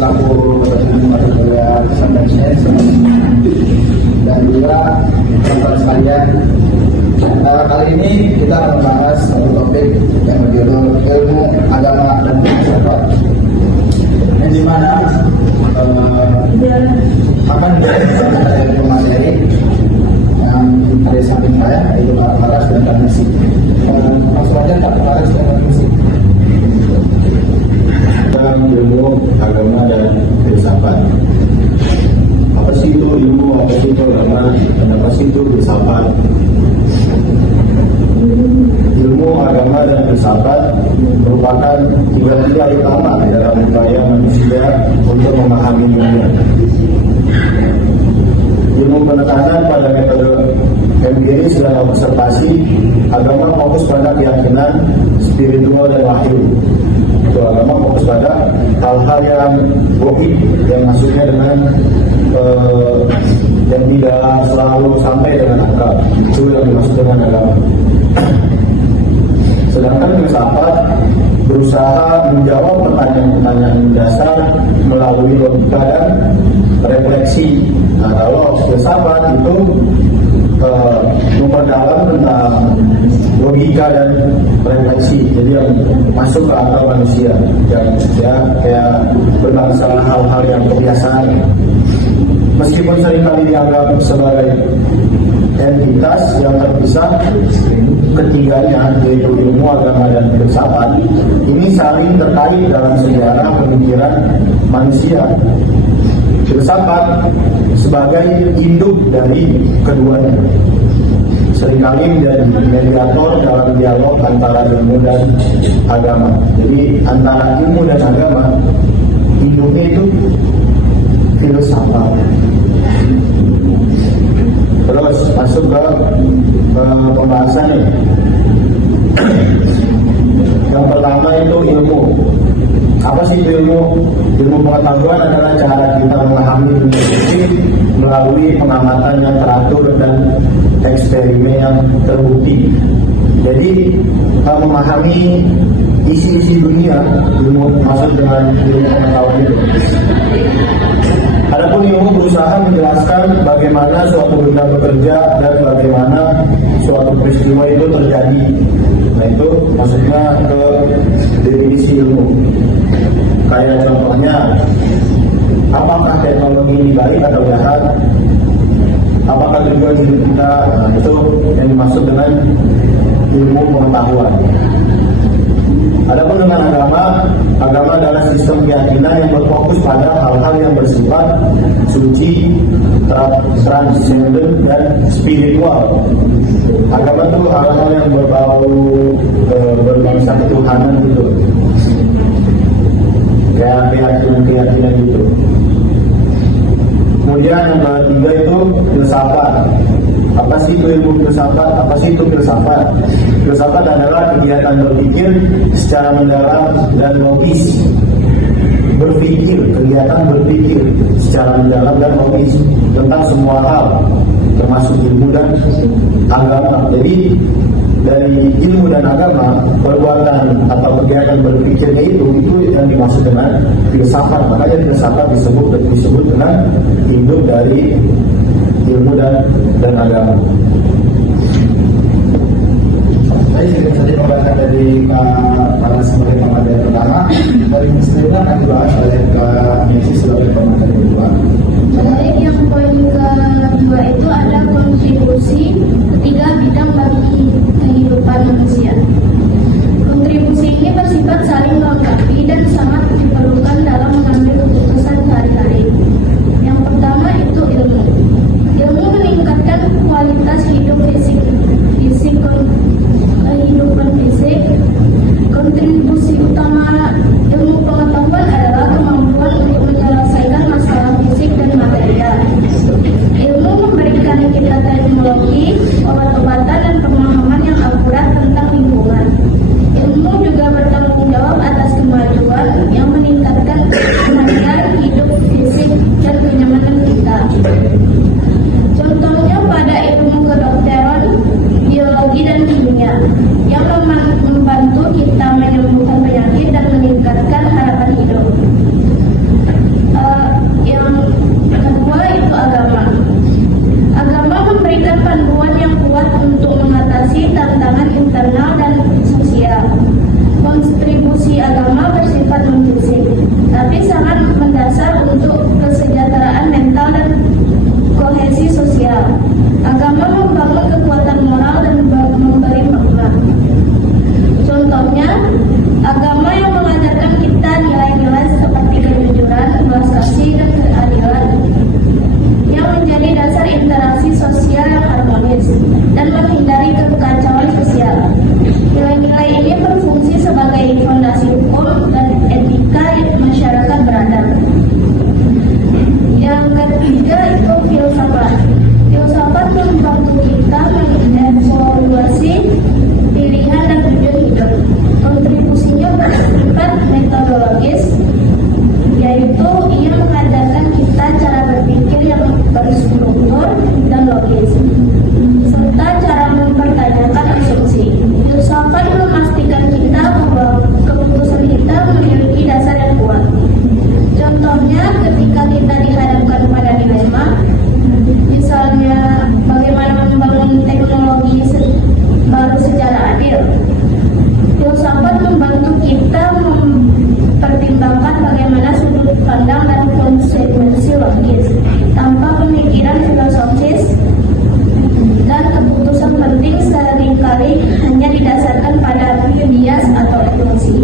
selaku mata kuliah sampai sains dan juga teman-teman sekalian. Kali ini kita akan membahas satu topik yang berjudul ilmu agama dan filsafat, yang dimana akan dibahas dari materi yang ada di samping saya, yaitu Faras dan Transmisi. Langsung aja Pak Faras dan Transmisi. Ilmu agama dan filsafat. Apa sih itu ilmu? Apa sih itu agama? Dan apa sih itu filsafat? Ilmu agama dan filsafat merupakan tiga utama dalam upaya manusia untuk memahami dunia. Ilmu penekanan pada metode empiris dan observasi. Agama fokus pada keyakinan spiritual dan wahyu. Itu agama fokus pada hal-hal yang goib, yang maksudnya dengan yang tidak selalu sampai dengan akal. Itu yang dimaksud dengan agama. Sedangkan filsafat berusaha menjawab pertanyaan-pertanyaan dasar melalui logika dan refleksi. Nah, kalau filsafat itu memperdalam tentang logika dan refleksi, jadi yang masuk ke akal manusia, yang ya kayak berbangsa hal-hal yang kebiasaan, meskipun seringkali dianggap sebagai entitas yang terpisah. Ketiganya, yaitu ilmu agama dan filsafat, ini saling terkait dalam sejarah pemikiran manusia. Filsafat sebagai induk dari keduanya seringkali menjadi mediator dalam dialog antara ilmu dan agama. Jadi antara ilmu dan agama, induknya itu filsafat. Terus masuk ke pembahasannya. Yang pertama itu ilmu. Apa sih itu ilmu? Ilmu pengetahuan adalah cara kita memahami dunia fisik melalui pengamatan yang teratur dan eksperimen yang terbukti. Jadi memahami isi-isi dunia, ilmu maksud dengan ilmu pengetahuan itu. Adapun ilmu berusaha menjelaskan bagaimana suatu benda bekerja dan bagaimana suatu peristiwa itu terjadi. Nah, itu maksudnya ke definisi ilmu. Kayak contohnya, apakah teknologi ini baik atau jahat? Apakah tujuan hidup kita? Nah, itu yang dimaksud dengan ilmu pengetahuan. Adapun dengan agama adalah sistem keyakinan yang berfokus pada hal-hal yang bersifat suci, transenden dan spiritual. Agama itu hal-hal yang berbau berbangsa ketuhanan gitu, ya keyakinan gitu. Kemudian yang ketiga itu filsafat. Apa sih itu ilmu filsafat? Apa sih itu filsafat? Filsafat adalah kegiatan berpikir secara mendalam dan logis. Kegiatan berpikir secara mendalam dan logis tentang semua hal, termasuk ilmu dan agama. Jadi dari ilmu dan agama, perbuatan atau kegiatan berpikirnya itu yang dimaksud dengan filsafat. Makanya filsafat disebut dengan induk dari ilmu dan agama. Saya singkat saja pembahasan dari para sebagai pemateri pertama. Dari sebelumnya akan dibahas oleh Pak Messi sebagai pemateri kedua. Baik, yang poin kedua itu ada kontribusi ketiga bidang bagi kehidupan manusia. Kontribusi ini bersifat saling melengkapi dan sangat diperlukan dalam mengambil keputusan sehari-hari. Yang pertama itu ilmu. Ilmu meningkatkan kualitas hidup fisik kehidupan fisik. Kontribusi utama ilmu pengetahuan adalah kemampuan untuk menyelesaikan masalah yaitu ia mengajarkan kita cara berpikir yang berstruktur dan logis, serta cara mempertanyakan asumsi. Filsafat memastikan kita bahwa keputusan kita memiliki dasar yang kuat. Contohnya, ketika kita dihadapkan pada dilema, misalnya bagaimana membangun teknologi baru secara adil, filsafat membantu kita mempertimbangkan bagaimana sudut pandang dan konsekuensi logis. Tanpa pemikiran filosofis dan keputusan penting seringkali hanya didasarkan pada bias atau emosi.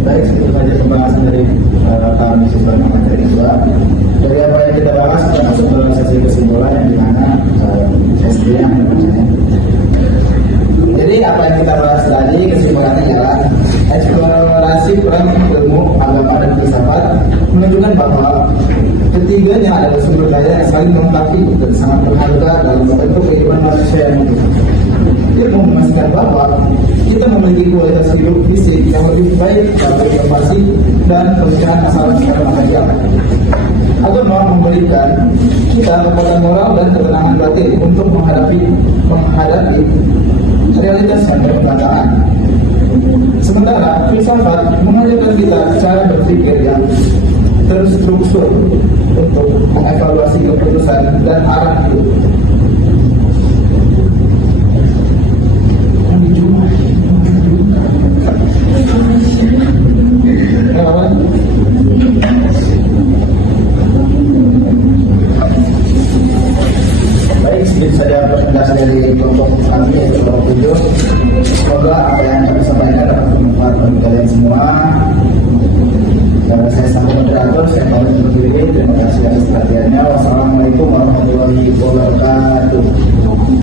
Baik, itu saja pembahasan dari kami siswa materi 2. Dari apa yang kita bahas, kita masuk dalam sesi kesimpulan yang dimana SD yang namanya. Jadi apa yang kita bahas tadi kesimpulannya ialah eksplorasi peran ilmu, agama dan filsafat menunjukkan bahwa ketiganya adalah sumber daya yang saling melengkapi dan sangat berharga dalam membentuk kehidupan manusia yang hidup. Ilmu memastikan bahwa kita memiliki kualitas hidup fisik yang lebih baik dalam informasi dan pemecahan masalah secara material. Agama memberikan kita kekuatan moral dan ketenangan batin untuk menghadapi realitas yang bertentangan. Sementara filsafat mengajarkan kita cara berpikir yang terstruktur untuk mengevaluasi keputusan dan arah hidup. Baik, sedikit saja presentasi dari kelompok kami yaitu kelompok 7. Semoga apa yang kami sampaikan dapat bermanfaat bagi kalian semua. Saya selaku moderator, saya pamit undur diri. Terima kasih atas perhatiannya. Wassalamualaikum warahmatullahi wabarakatuh.